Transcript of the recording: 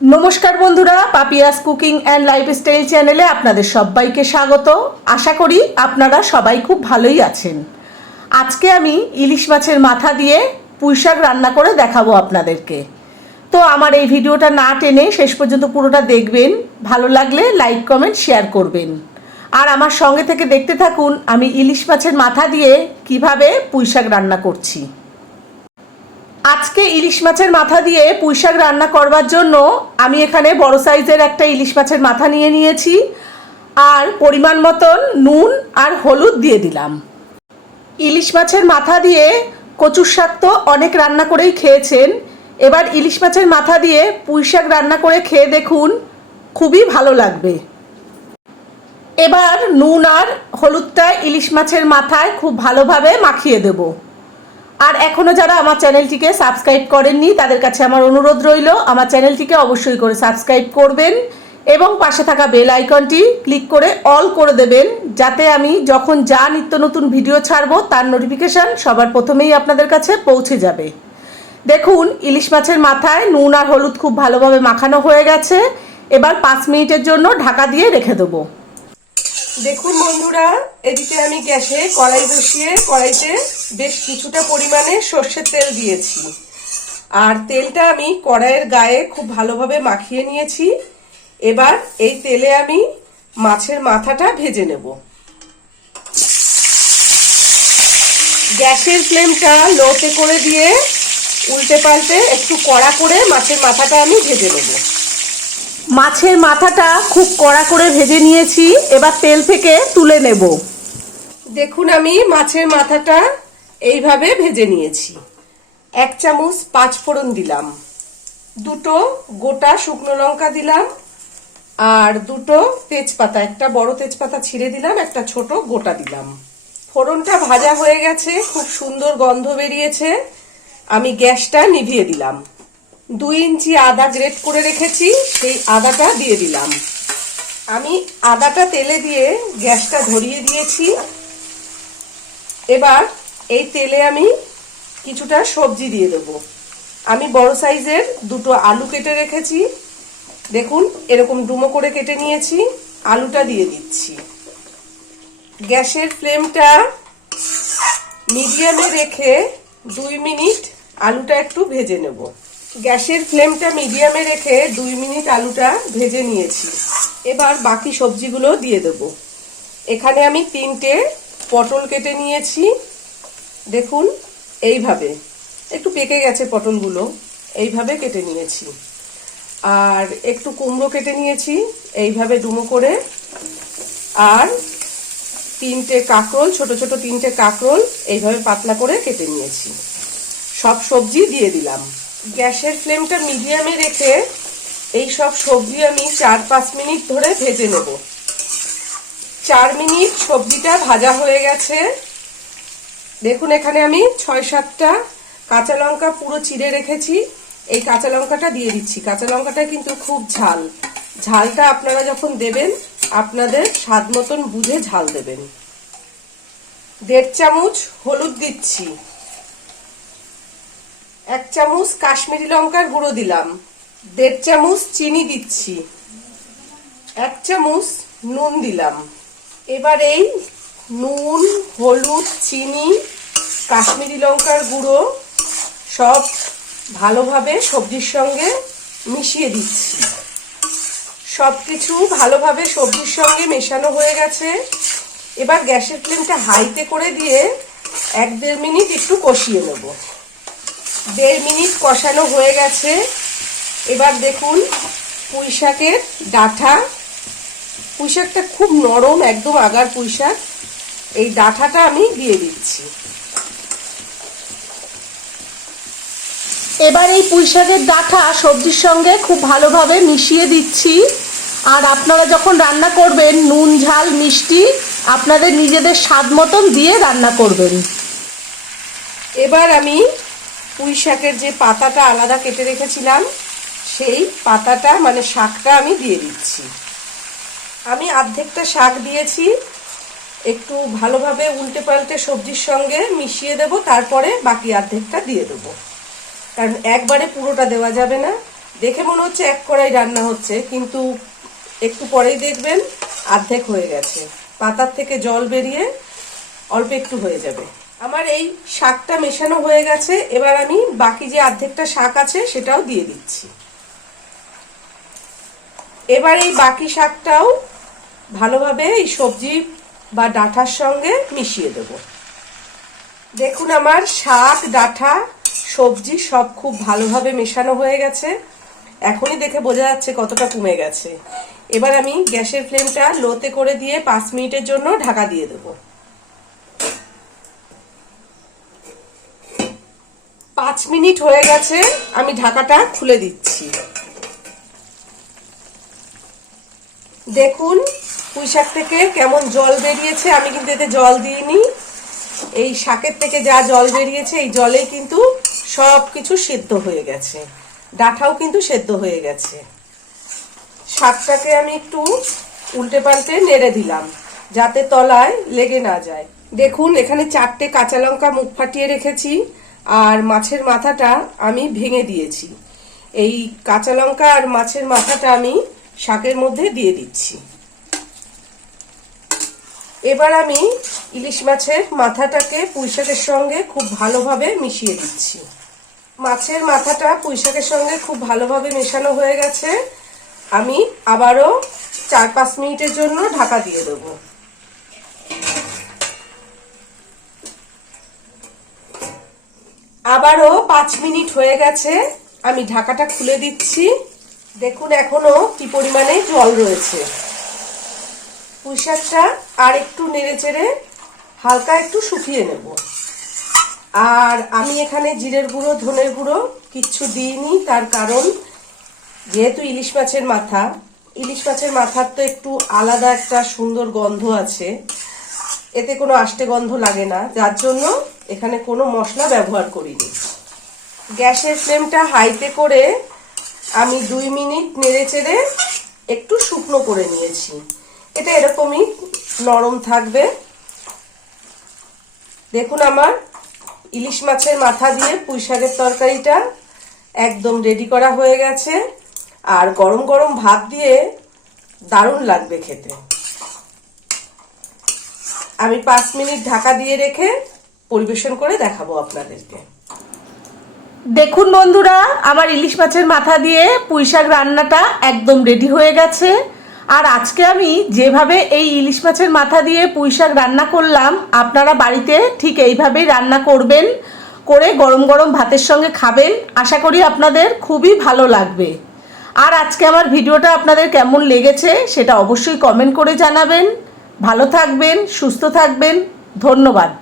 নমস্কার বন্ধুরা, Papiya's cooking and lifestyle চ্যানেলে আপনাদের সবাইকে স্বাগত। আশা করি আপনারা সবাই খুব ভালোই আছেন। আজকে আমি ইলিশ মাছের মাথা দিয়ে পুঁইশাক রান্না করে দেখাবো আপনাদেরকে। তো আমার এই ভিডিওটা না টেনে শেষ পর্যন্ত পুরোটা দেখবেন, ভালো লাগলে লাইক, কমেন্ট, শেয়ার করবেন। আর আমার সঙ্গে থেকে দেখতে থাকুন, আমি ইলিশ মাছের মাথা দিয়ে কীভাবে পুঁইশাক রান্না করছি। আজকে ইলিশ মাছের মাথা দিয়ে পুঁইশাক রান্না করবার জন্য আমি এখানে বড় সাইজের একটা ইলিশ মাছের মাথা নিয়ে নিয়েছি। আর পরিমাণ মতন নুন আর হলুদ দিয়ে দিলাম। ইলিশ মাছের মাথা দিয়ে কচুর শাক তো অনেক রান্না করেই খেয়েছেন। এবার ইলিশ মাছের মাথা দিয়ে পুঁইশাক রান্না করে খেয়ে দেখুন, খুবই ভালো লাগবে। এবার নুন আর হলুদটা ইলিশ মাছের মাথায় খুব ভালোভাবে মাখিয়ে দেবো। আর এখনও যারা আমার চ্যানেলটিকে সাবস্ক্রাইব করেননি, তাদের কাছে আমার অনুরোধ রইল, আমার চ্যানেলটিকে অবশ্যই করে সাবস্ক্রাইব করবেন এবং পাশে থাকা বেল আইকনটি ক্লিক করে অল করে দেবেন, যাতে আমি যখন যা নিত্য নতুন ভিডিও ছাড়বো, তার নোটিফিকেশান সবার প্রথমেই আপনাদের কাছে পৌঁছে যাবে। দেখুন, ইলিশ মাছের মাথায় নুন আর হলুদ খুব ভালোভাবে মাখানো হয়ে গেছে, এবার পাঁচ মিনিটের জন্য ঢাকা দিয়ে রেখে দেবো। দেখুন বন্ধুরা, এদিকে আমি গ্যাসে কড়াই বসিয়ে কড়াইতে বেশ কিছুটা পরিমাণে সর্ষের তেল দিয়েছি। আর তেলটা আমি কড়াইয়ের গায়ে খুব ভালোভাবে মাখিয়ে নিয়েছি। এবার এই তেলে আমি মাছের মাথাটা ভেজে নেব। গ্যাসের ফ্লেমটা লোতে করে দিয়ে উল্টে পাল্টে একটু কড়া করে মাছের মাথাটা আমি ভেজে নেব। মাছের মাথাটা খুব কড়া করে ভেজে নিয়েছি। এবার তেল থেকে তুলে নেব। দেখুন আমি মাছের মাথাটা এইভাবে ভেজে নিয়েছি। এক চামচ পাঁচ ফোড়ন দিলাম। দুটো গোটা শুকনো লঙ্কা দিলাম আর দুটো তেজপাতা, একটা বড় তেজপাতা ছিঁড়ে দিলাম, একটা ছোট গোটা দিলাম। ফোড়নটা ভাজা হয়ে গেছে, খুব সুন্দর গন্ধ বেরিয়েছে। আমি গ্যাসটা নিভিয়ে দিলাম। দুই ইঞ্চি আদা গ্রেট করে রেখেছি, সেই আদাটা দিয়ে দিলাম। আমি আদাটা তেলে দিয়ে গ্যাসটা ধরিয়ে দিয়েছি। এবার এই তেলে আমি কিছুটা সবজি দিয়ে দেব। আমি বড় সাইজের দুটো আলু কেটে রেখেছি। দেখুন, এরকম ডুমো করে কেটে নিয়েছি। আলুটা দিয়ে দিচ্ছি। গ্যাসের ফ্লেমটা মিডিয়ামে রেখে দুই মিনিট আলুটা একটু ভেজে নেব। গ্যাসের ফ্লেমটা মিডিয়ামে রেখে দুই মিনিট আলুটা ভেজে নিয়েছি। এবার বাকি সবজিগুলো দিয়ে দেব। এখানে আমি তিনটে পটল কেটে নিয়েছি। দেখুন, এইভাবে। একটু পেকে গেছে পটলগুলো, এইভাবে কেটে নিয়েছি। আর একটু কুমড়ো কেটে নিয়েছি, এইভাবে ডুমো করে। আর তিনটে কাঁকরোল, ছোট ছোট তিনটে কাঁকরোল, এইভাবে পাতলা করে কেটে নিয়েছি। সব সবজি দিয়ে দিলাম। গ্যাসের ফ্লেমটা মিডিয়ামে রেখে এই সব সবজি আমি চার পাঁচ মিনিট ধরে ভেজে নেব। চার মিনিট সবজিটা ভাজা হয়ে গেছে। দেখুন, এখানে আমি ছয় সাতটা কাঁচা লঙ্কা পুরো চিড়ে রেখেছি। এই কাঁচা লঙ্কাটা দিয়ে দিচ্ছি। কাঁচা লঙ্কাটা কিন্তু খুব ঝাল। ঝালটা আপনারা যখন দেবেন, আপনাদের স্বাদ মতন বুঝে ঝাল দেবেন। দেড় চামচ হলুদ দিচ্ছি। এক চামচ কাশ্মীরি লঙ্কার গুঁড়ো দিলাম। দেড় চামচ চিনি দিচ্ছি। এক চামচ নুন দিলাম। এবার এই নুন, হলুদ, চিনি, কাশ্মীরি লঙ্কার গুঁড়ো, সব ভালোভাবে সবজির সঙ্গে মিশিয়ে দিচ্ছি। সব কিছু ভালোভাবে সবজির সঙ্গে মেশানো হয়ে গেছে। এবার গ্যাসের ফ্লেমটা হাইতে করে দিয়ে এক দেড় মিনিট একটু কষিয়ে নেব। দেড় মিনিট কষানো হয়ে গেছে। এবার দেখুন পুঁই শাকের ডাঁটা। পুঁই শাকটা খুব নরম, একদম আগার পুঁই শাক এই ডাঁটাটা আমি দিয়ে দিচ্ছি। এবার এই পুঁইশাকের ডাঁটা সবজির সঙ্গে খুব ভালোভাবে মিশিয়ে দিচ্ছি। আর আপনারা যখন রান্না করবেন, নুন, ঝাল, মিষ্টি, আপনাদের নিজেদের স্বাদ মতন দিয়ে রান্না করবেন। এবার আমি পুঁই শাকের যে পাতাটা আলাদা কেটে রেখেছিলাম, সেই পাতাটা মানে শাকটা আমি দিয়ে দিচ্ছি। আমি অর্ধেকটা শাক দিয়েছি। একটু ভালোভাবে উল্টে পাল্টে সবজির সঙ্গে মিশিয়ে দেব, তারপরে বাকি অর্ধেকটা দিয়ে দেবো। কারণ একবারে পুরোটা দেওয়া যাবে না। দেখে মনে হচ্ছে এক কড়াই রান্না হচ্ছে, কিন্তু একটু পরেই দেখবেন অর্ধেক হয়ে গেছে। পাতার থেকে জল বেরিয়ে অল্প একটু হয়ে যাবে। আমার এই শাকটা মেশানো হয়ে গেছে, এবার আমি বাকি যে অর্ধেকটা শাক আছে সেটাও দিয়ে দিচ্ছি। এবার এই বাকি শাকটাও ভালোভাবে এই সবজি বা ডাঁটার সঙ্গে মিশিয়ে দেব। দেখুন আমার শাক ডাঁটা সবজি সব খুব ভালোভাবে মেশানো হয়ে গেছে। এখনই দেখে বোঝা যাচ্ছে কতটা কমে গেছে। এবার আমি গ্যাসের ফ্লেমটা লোতে করে দিয়ে পাঁচ মিনিটের জন্য ঢাকা দিয়ে দেবো। পাঁচ মিনিট হয়ে গেছে, আমি ঢাকাটা খুলে দিচ্ছি। দেখুন পুঁই শাক থেকে কেমন জল বেরিয়েছে, আমি কিন্তু এতে জল দিইনি। এই শাকের থেকে যা জল বেরিয়েছে, এই জলেই কিন্তু সব কিছু সেদ্ধ হয়ে গেছে। ডাঁটাও কিন্তু সেদ্ধ হয়ে গেছে। শাকটাকে আমি একটু উল্টে পাল্টে নেড়ে দিলাম, যাতে তলায় লেগে না যায়। দেখুন, এখানে চারটে কাঁচা লঙ্কা মুখ ফাটিয়ে রেখেছি, আর মাছের মাথাটা আমি ভেঙে দিয়েছি। এই কাঁচা লঙ্কা আর মাছের মাথাটা আমি শাকের মধ্যে দিয়ে দিচ্ছি। এবার আমি ইলিশ মাছের মাথাটাকে পুঁইশাকের সঙ্গে খুব ভালোভাবে মিশিয়ে দিচ্ছি। মাছের মাথাটা পুঁইশাকের সঙ্গে খুব ভালোভাবে মেশানো হয়ে গেছে। আমি আবারও চার পাঁচ মিনিটের জন্য ঢাকা দিয়ে দেবো। আবারও পাঁচ মিনিট হয়ে গেছে। আমি ঢাকাটা খুলে দিচ্ছি। দেখুন এখনও কি পরিমাণে জল রয়েছে। পুঁইশাকটা আর একটু নেড়ে চেড়ে হালকা একটু শুকিয়ে নেব। আর আমি এখানে জিরের গুঁড়ো, ধনের গুঁড়ো কিচ্ছু দিইনি, তার কারণ যেহেতু ইলিশ মাছের মাথা, ইলিশ মাছের মাথার তো একটু আলাদা একটা সুন্দর গন্ধ আছে। এতে কোনো আষ্টে গন্ধ লাগে না, যার জন্য এখানে কোনো মশলা ব্যবহার করিনি। গ্যাসের ফ্লেমটা হাইতে করে আমি দুই মিনিট নেড়ে চেড়ে একটু শুকনো করে নিয়েছি। এটা এরকমই, নরম থাকবে। দেখুন আমার, ইলিশ মাছের মাথা দিয়ে পুঁই শাকের তরকারিটা একদম রেডি করা হয়ে গেছে। আর গরম গরম ভাত দিয়ে দারুণ লাগবে খেতে। আমি পাঁচ মিনিট ঢাকা দিয়ে রেখে পরিবেশন করে দেখাবো আপনাদেরকে। দেখুন বন্ধুরা, আমার ইলিশ মাছের মাথা দিয়ে পুঁই শাক রান্নাটা একদম রেডি হয়ে গেছে। আর আজকে আমি যেভাবে এই ইলিশ মাছের মাথা দিয়ে পুঁই শাক রান্না করলাম, আপনারা বাড়িতে ঠিক এইভাবেই রান্না করবেন, করে গরম গরম ভাতের সঙ্গে খাবেন, আশা করি আপনাদের খুবই ভালো লাগবে। আর আজকে আমার ভিডিওটা আপনাদের কেমন লেগেছে সেটা অবশ্যই কমেন্ট করে জানাবেন। ভালো থাকবেন, সুস্থ থাকবেন, ধন্যবাদ।